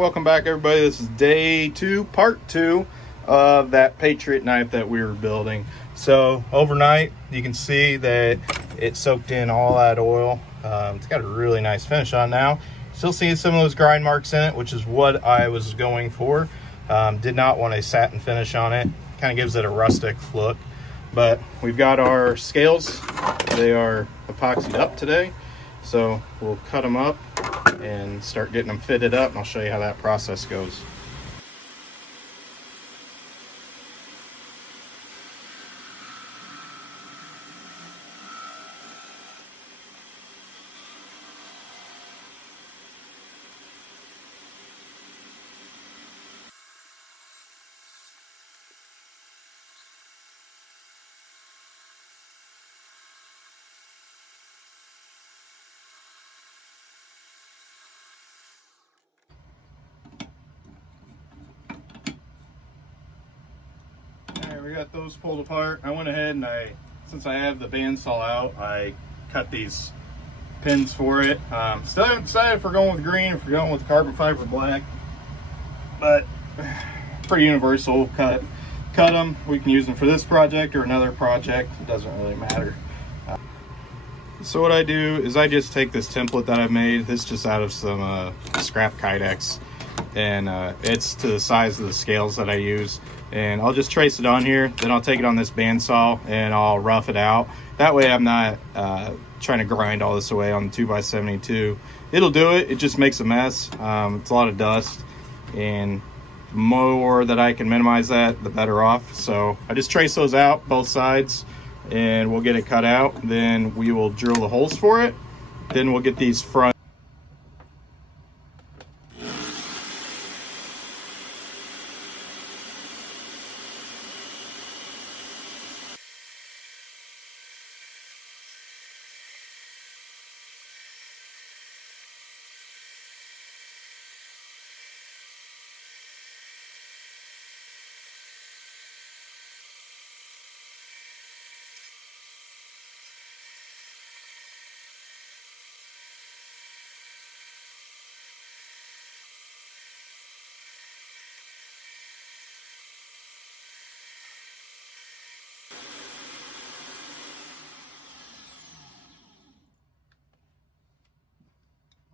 welcome back everybody. This is day 2, part 2 of that Patriot knife that we were building. So overnight you can see that it soaked in all that oil. It's got a really nice finish on now. Still seeing some of those grind marks in it, which is what I was going for. Did not want a satin finish on it. Kind of gives it a rustic look. But we've got our scales. They are epoxied up today. So we'll cut them up and start getting them fitted up, and I'll show you how that process goes. We got those pulled apart. I went ahead and since I have the bandsaw out, I cut these pins for it. Still haven't decided if we're going with green or if we're going with carbon fiber black, but pretty universal. Cut them. We can use them for this project or another project. It doesn't really matter. So what I do is I just take this template that I've made. This is just out of some scrap Kydex, and it's to the size of the scales that I use. And I'll just trace it on here, then I'll take it on this bandsaw and I'll rough it out. That way I'm not trying to grind all this away on the 2x72. It'll do it, it just makes a mess. It's a lot of dust, and the more that I can minimize that, the better off. So I just trace those out, both sides, and we'll get it cut out. Then we will drill the holes for it. Then we'll get these front.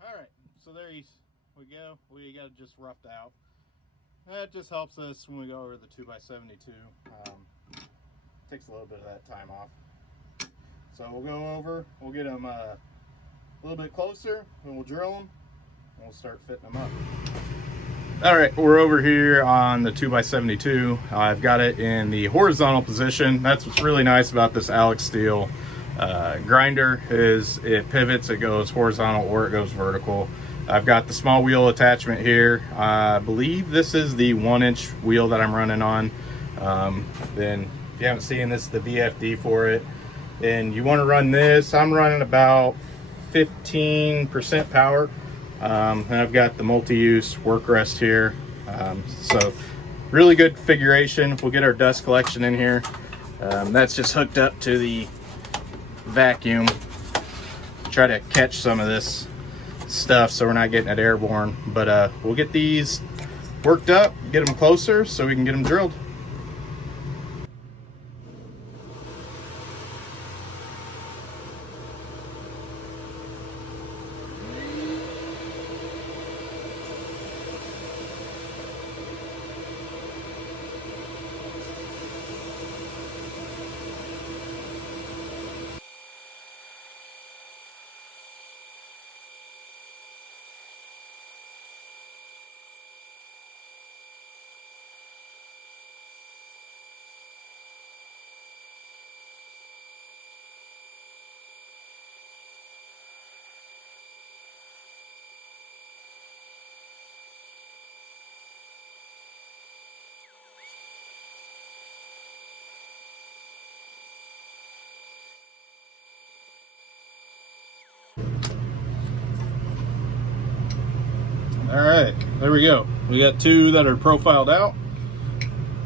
Alright, so there we go. We got it just roughed out. That just helps us when we go over the 2x72. Takes a little bit of that time off. So we'll go over, we'll get them a little bit closer, then we'll drill them, and we'll start fitting them up. Alright, we're over here on the 2x72. I've got it in the horizontal position. That's what's really nice about this Alex steel grinder, is it pivots, it goes horizontal or it goes vertical. I've got the small wheel attachment here. I believe this is the 1-inch wheel that I'm running on. Then if you haven't seen this, the VFD for it. And you want to run this, I'm running about 15% power. And I've got the multi-use work rest here. So really good configuration. We'll get our dust collection in here. That's just hooked up to the vacuum. Try to catch some of this stuff so we're not getting it airborne. But we'll get these worked up, get them closer so we can get them drilled. All right, there we go. We got two that are profiled out,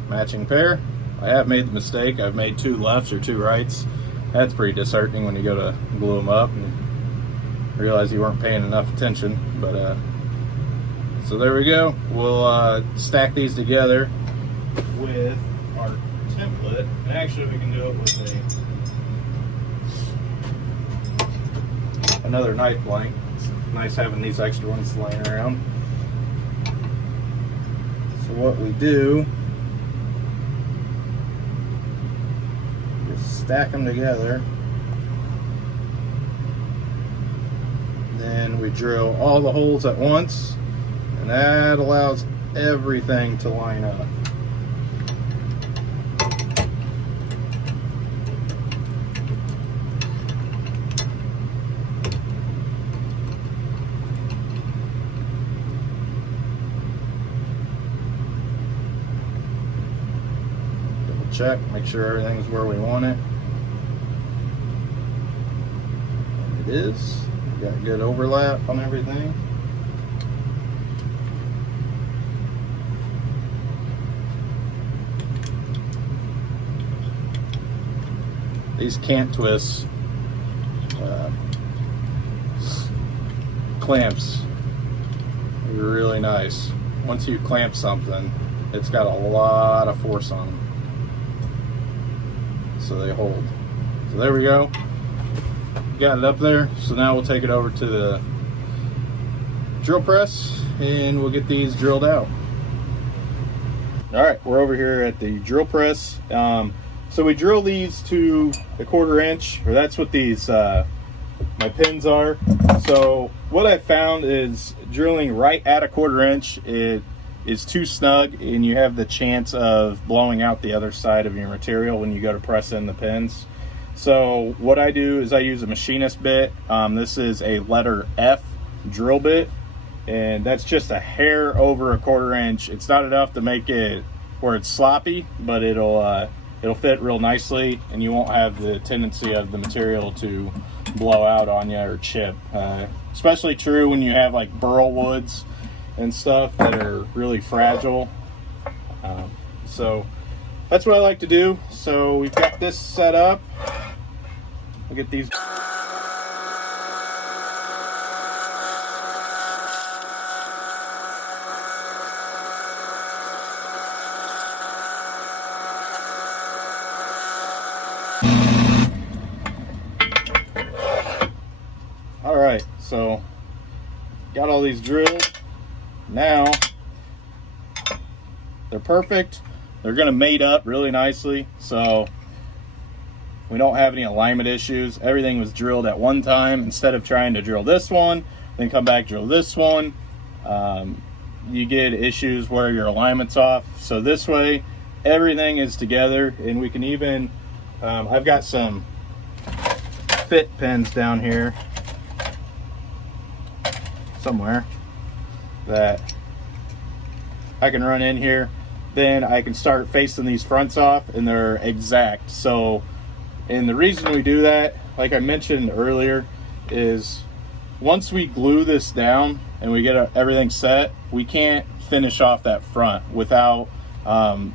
matching pair. I have made the mistake. I've made two lefts or two rights. That's pretty disheartening when you go to glue them up and realize you weren't paying enough attention. But So there we go. We'll stack these together with our template. And actually we can do it with another knife blank. It's nice having these extra ones laying around. So what we do, just stack them together. Then we drill all the holes at once, and that allows everything to line up. Double check, make sure everything's where we want it. And it is. Got good overlap on everything. These can't twist clamps are really nice. Once you clamp something, it's got a lot of force on them, so they hold. So there we go. Got it up there, so now we'll take it over to the drill press and we'll get these drilled out. All right, we're over here at the drill press. So we drill these to a 1/4 inch, or that's what these my pins are. So what I found is drilling right at a 1/4 inch, it is too snug and you have the chance of blowing out the other side of your material when you go to press in the pins. So what I do is I use a machinist bit. This is a letter F drill bit, and that's just a hair over a 1/4 inch. It's not enough to make it where it's sloppy, but it'll fit real nicely, and you won't have the tendency of the material to blow out on you or chip. Especially true when you have like burl woods and stuff that are really fragile. So that's what I like to do. So we've got this set up. We'll get these. All right, so got all these drilled. Now they're perfect. They're gonna mate up really nicely, so we don't have any alignment issues. Everything was drilled at one time instead of trying to drill this one, then come back drill this one. You get issues where your alignment's off. So this way, everything is together, and we can even, I've got some fit pins down here somewhere that I can run in here. Then I can start facing these fronts off, and they're exact. So, and the reason we do that, like I mentioned earlier, is once we glue this down and we get everything set, we can't finish off that front without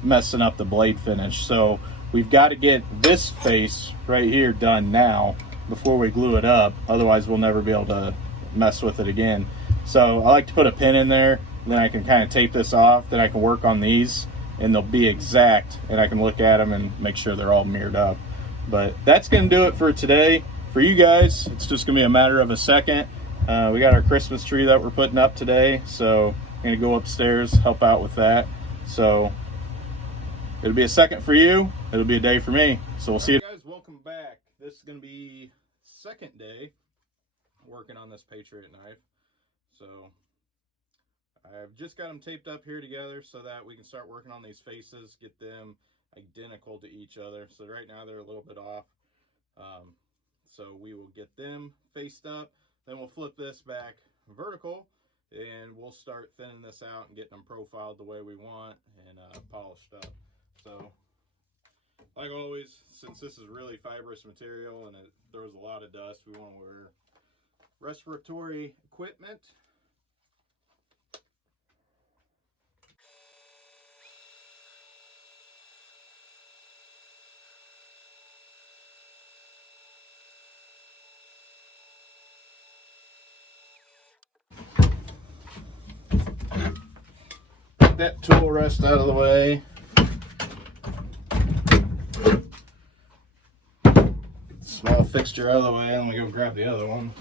messing up the blade finish. So we've got to get this face right here done now before we glue it up. Otherwise we'll never be able to mess with it again. So I like to put a pin in there, then I can kind of tape this off, then I can work on these and they'll be exact, and I can look at them and make sure they're all mirrored up. But that's going to do it for today. For you guys, it's just going to be a matter of a second. We got our Christmas tree that we're putting up today, so I'm going to go upstairs, help out with that. So it'll be a second for you, it'll be a day for me. So we'll see you guys. Welcome back. This is going to be second day working on this Patriot knife. So I've just got them taped up here together so that we can start working on these faces, get them identical to each other. So right now they're a little bit off. So we will get them faced up, then we'll flip this back vertical, and we'll start thinning this out and getting them profiled the way we want and polished up. So like always, since this is really fibrous material and it throws a lot of dust, we want to wear respiratory equipment. Get that tool rest out of the way. Get the small fixture out of the way, and we go grab the other one.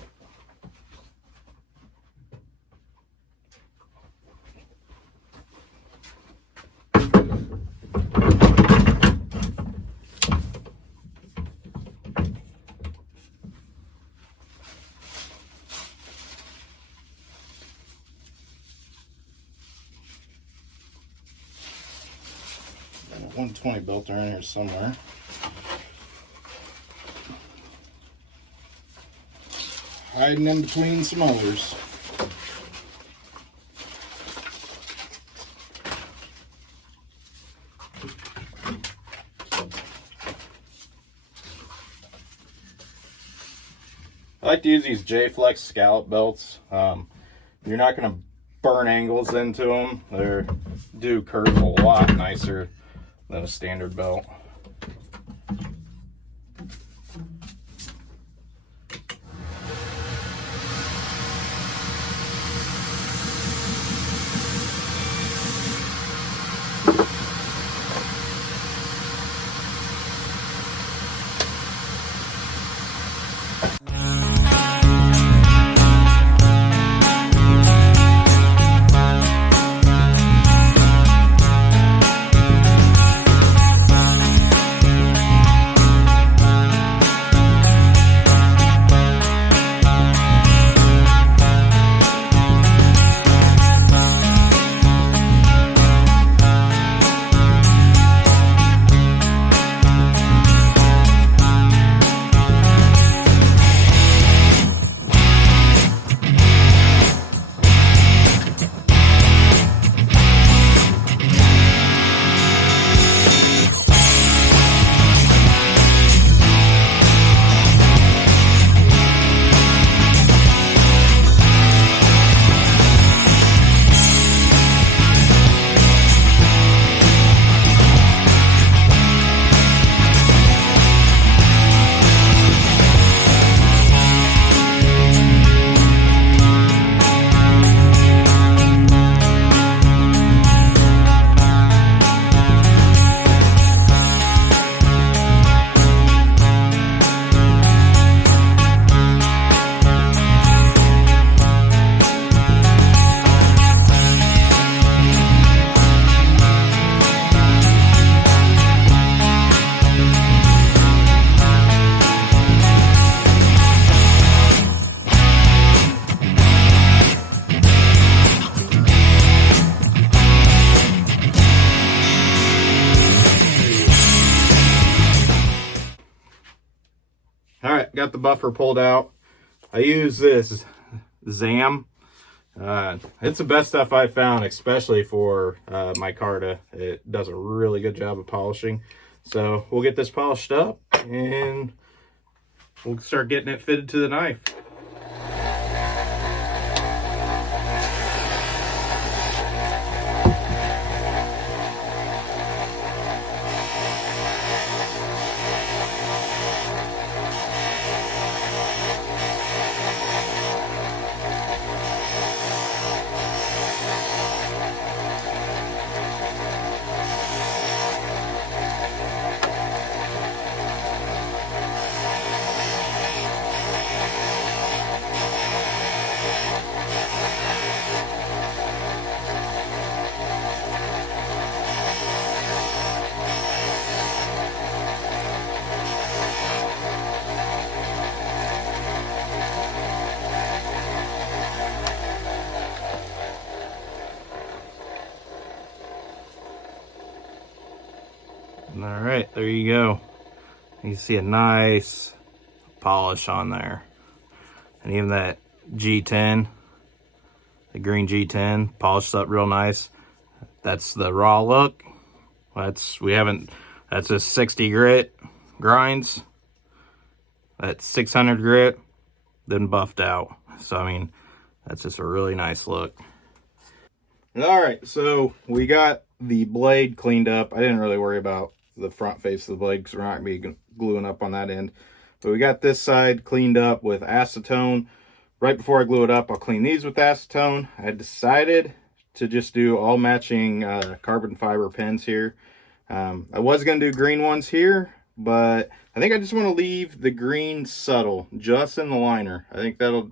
Got a 120 built around here somewhere. Hiding in between some others. I like to use these J-Flex scallop belts. You're not going to burn angles into them. They do curve a lot nicer than a standard belt. Alright, got the buffer pulled out. I use this ZAM. It's the best stuff I've found, especially for my Carta. It does a really good job of polishing. So we'll get this polished up and we'll start getting it fitted to the knife. All right, there you go. You can see a nice polish on there. And even that G10, the green G10, polished up real nice. That's the raw look. That's a 60 grit grinds. That's 600 grit, then buffed out. So, I mean, that's just a really nice look. All right, so we got the blade cleaned up. I didn't really worry about the front face of the blade because we're not going to be gluing up on that end. But we got this side cleaned up with acetone. Right before I glue it up, I'll clean these with acetone. I decided to just do all matching carbon fiber pins here. I was going to do green ones here, but I think I just want to leave the green subtle just in the liner. I think that'll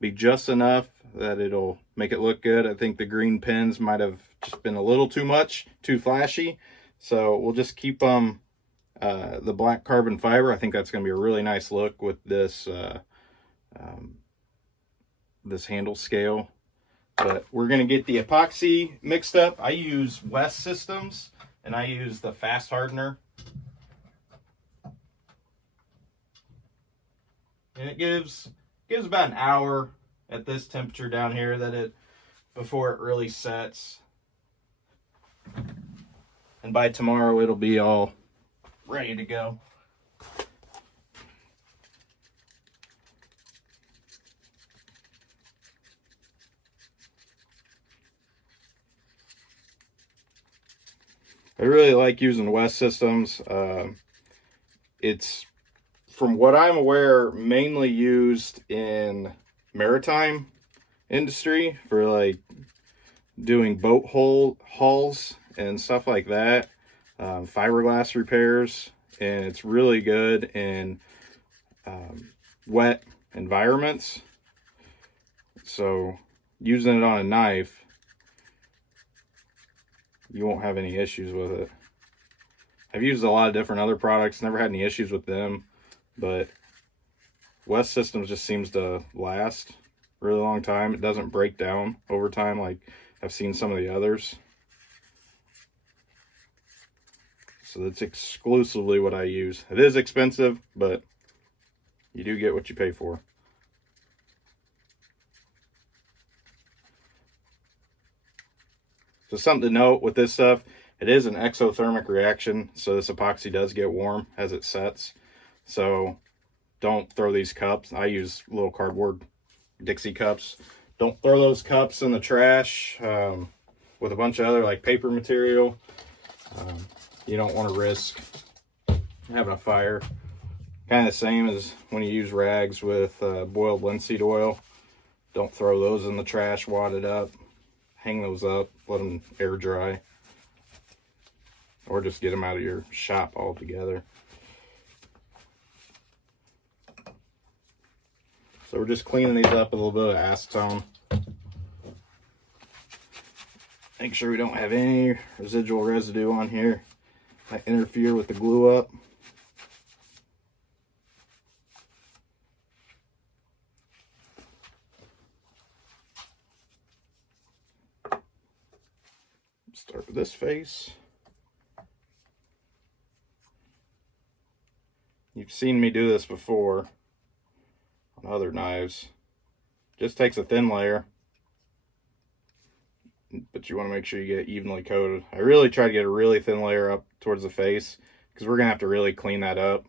be just enough that it'll make it look good. I think the green pins might have just been a little too much, too flashy. So we'll just keep them the black carbon fiber. I think that's going to be a really nice look with this this handle scale. But we're going to get the epoxy mixed up. I use West Systems, and I use the fast hardener. And it gives about an hour at this temperature down here before it really sets. And by tomorrow it'll be all ready to go. I really like using West Systems. It's, from what I'm aware, mainly used in maritime industry for like doing boat hulls and stuff like that, fiberglass repairs, and it's really good in wet environments. So using it on a knife, you won't have any issues with it. I've used a lot of different other products, never had any issues with them, but West Systems just seems to last a really long time. It doesn't break down over time like I've seen some of the others. So that's exclusively what I use. It is expensive, but you do get what you pay for. So something to note with this stuff, it is an exothermic reaction, so this epoxy does get warm as it sets. So don't throw these cups. I use little cardboard Dixie cups. Don't throw those cups in the trash with a bunch of other like paper material. You don't want to risk having a fire. Kind of the same as when you use rags with boiled linseed oil. Don't throw those in the trash, wad it up. Hang those up, let them air dry, or just get them out of your shop altogether. So we're just cleaning these up with a little bit of acetone. Make sure we don't have any residual residue on here that interfere with the glue up. Start with this face. You've seen me do this before on other knives. Just takes a thin layer, but you want to make sure you get evenly coated. I really try to get a really thin layer up towards the face because we're gonna have to really clean that up.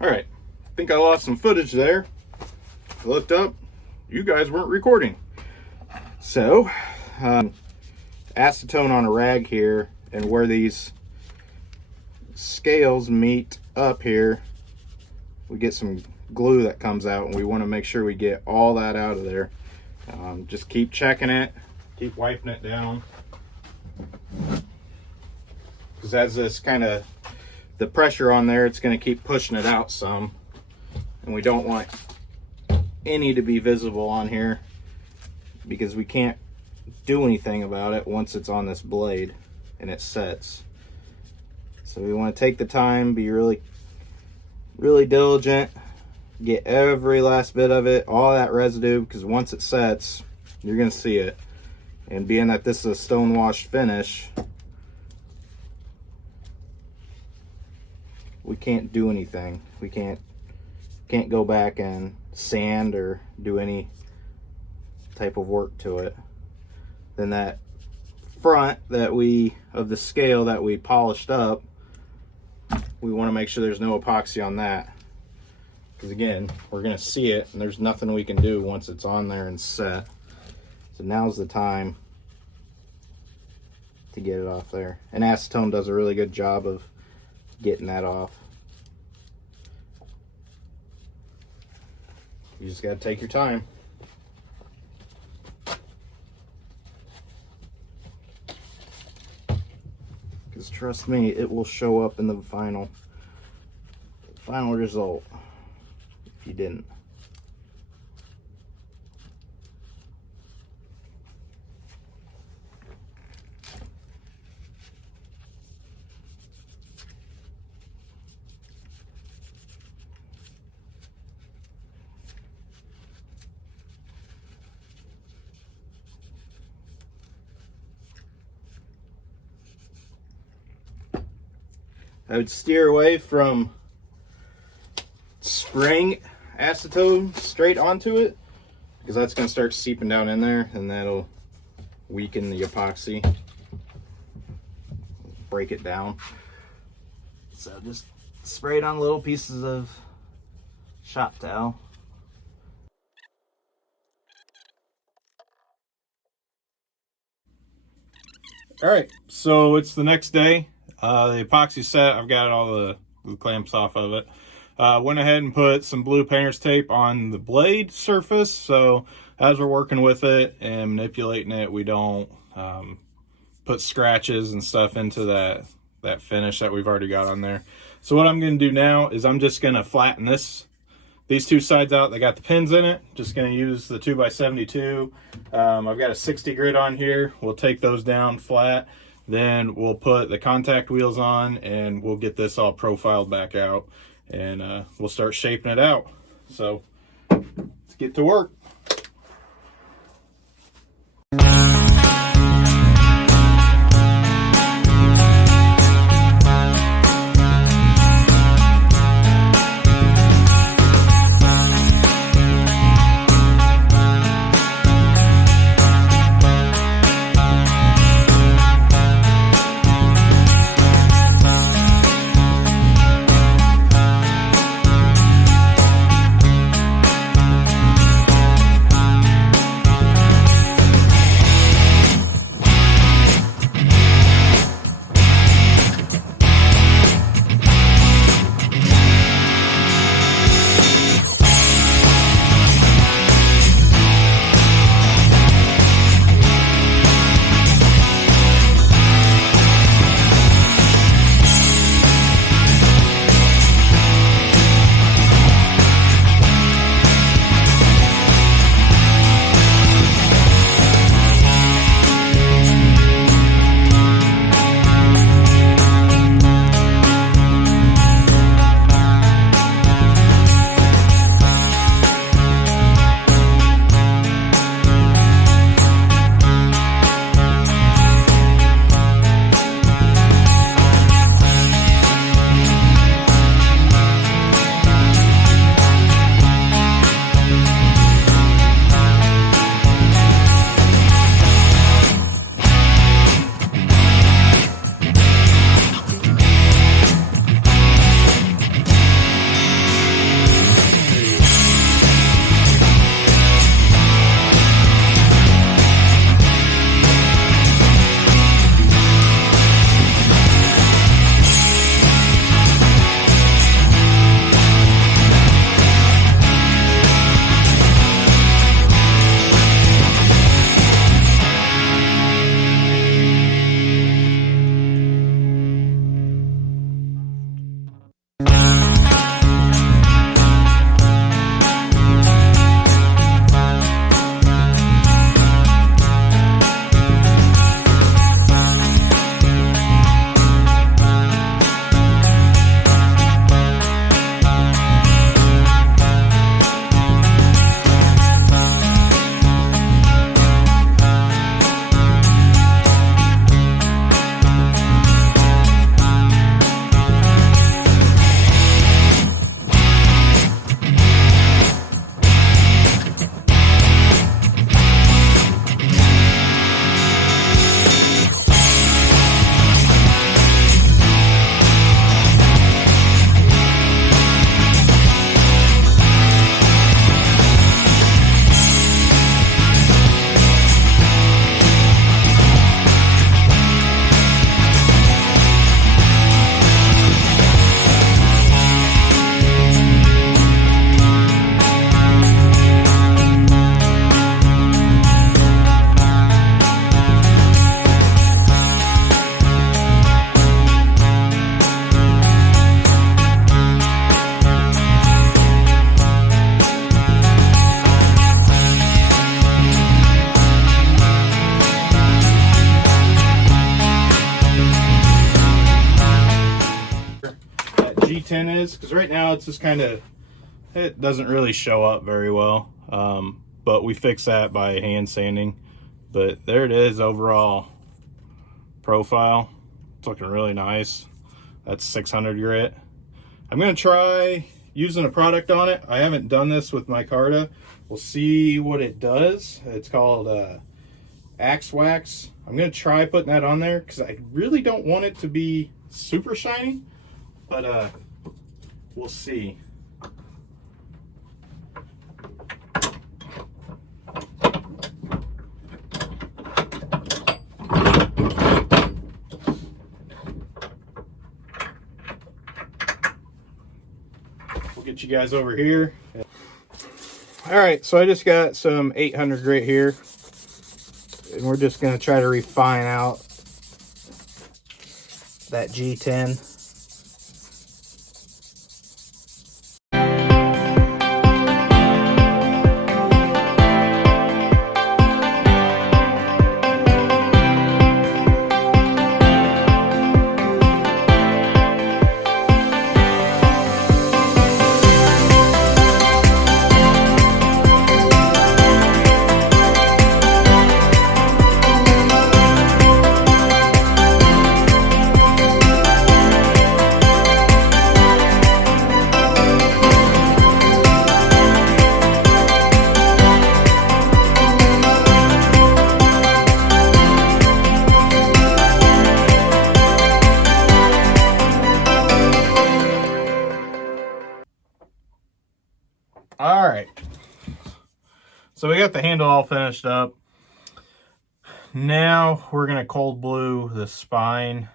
Alright, I think I lost some footage there. I looked up, you guys weren't recording. So, acetone on a rag here, and where these scales meet up here, we get some glue that comes out, and we want to make sure we get all that out of there. Just keep checking it, keep wiping it down. Because as this kind of, the pressure on there, it's going to keep pushing it out some, and we don't want any to be visible on here because we can't do anything about it once it's on this blade and it sets. So we want to take the time, be really diligent, get every last bit of it, all that residue, because once it sets, you're going to see it. And being that this is a stone washed finish, we can't do anything. We can't go back and sand or do any type of work to it. Then that front of the scale that we polished up, we want to make sure there's no epoxy on that, because again, we're going to see it and there's nothing we can do once it's on there and set. So now's the time to get it off there, and acetone does a really good job of getting that off. You just got to take your time. Because trust me, it will show up in the final result if you didn't. I would steer away from spraying acetone straight onto it, because that's going to start seeping down in there and that'll weaken the epoxy, break it down. So just spray it on little pieces of shop towel. All right, so it's the next day. The epoxy set, I've got all the clamps off of it. Went ahead and put some blue painter's tape on the blade surface, so as we're working with it and manipulating it, we don't put scratches and stuff into that finish that we've already got on there. So what I'm going to do now is I'm just going to flatten these two sides out. They got the pins in it. Just going to use the 2x72. I've got a 60 grit on here. We'll take those down flat. Then we'll put the contact wheels on and we'll get this all profiled back out, and we'll start shaping it out. So let's get to work. is, because right now it's just kind of, it doesn't really show up very well. But we fix that by hand sanding. But there it is, overall profile. It's looking really nice. That's 600 grit. I'm gonna try using a product on it. I haven't done this with micarta. We'll see what it does. It's called Axe Wax. I'm gonna try putting that on there because I really don't want it to be super shiny, but we'll see. We'll get you guys over here. All right, so I just got some 800 grit here, and we're just gonna try to refine out that G10. All right, so we got the handle all finished up. Now we're gonna cold blue the spine,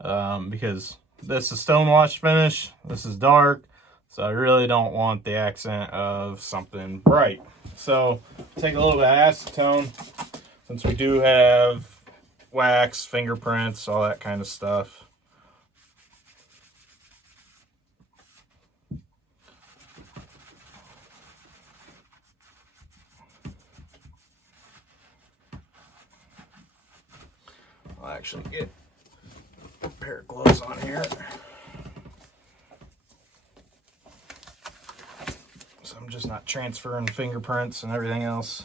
because this is stone wash finish, this is dark, so I really don't want the accent of something bright. So take a little bit of acetone, since we do have wax, fingerprints, all that kind of stuff. I'll actually get a pair of gloves on here. So I'm just not transferring fingerprints and everything else.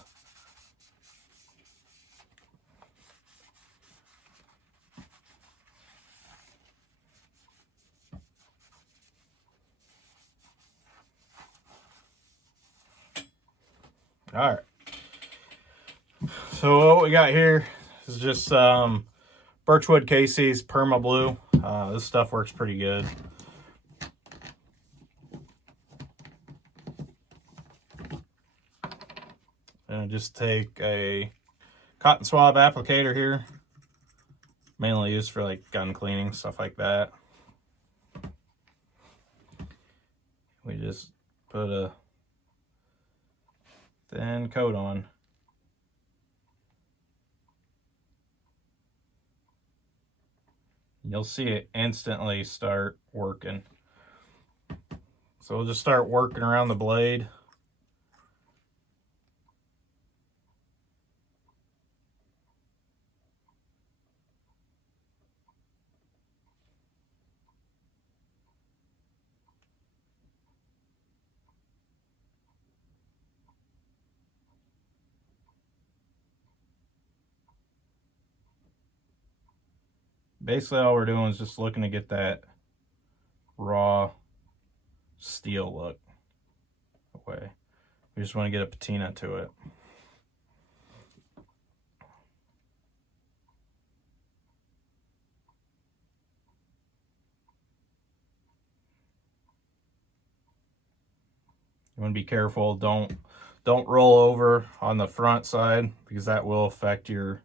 All right. So what we got here is just Birchwood Casey's Perma Blue. This stuff works pretty good. And just take a cotton swab applicator here, mainly used for like gun cleaning, stuff like that. We just put a thin coat on. You'll see it instantly start working. So we'll just start working around the blade. Basically all we're doing is just looking to get that raw steel look away. We just want to get a patina to it. You want to be careful, don't roll over on the front side, because that will affect your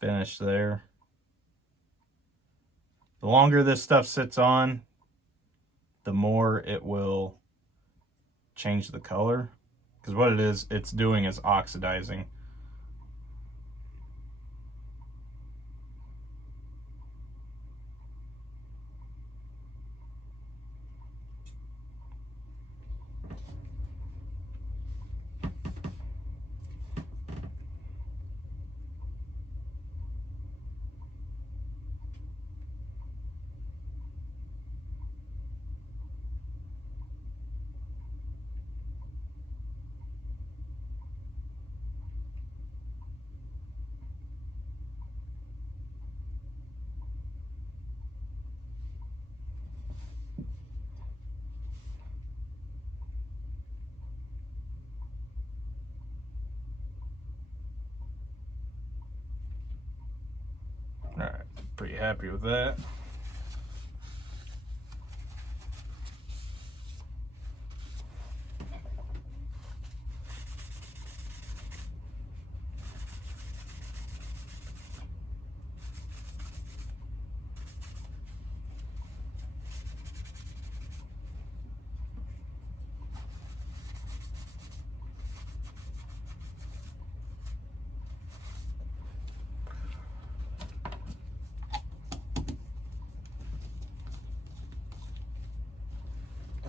finish there. The longer this stuff sits on, the more it will change the color, because what it's doing is oxidizing. Pretty happy with that.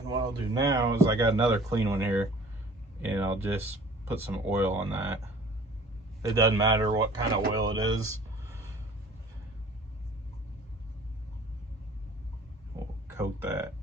And what I'll do now is I got another clean one here, and I'll just put some oil on that. It doesn't matter what kind of oil it is. We'll coat that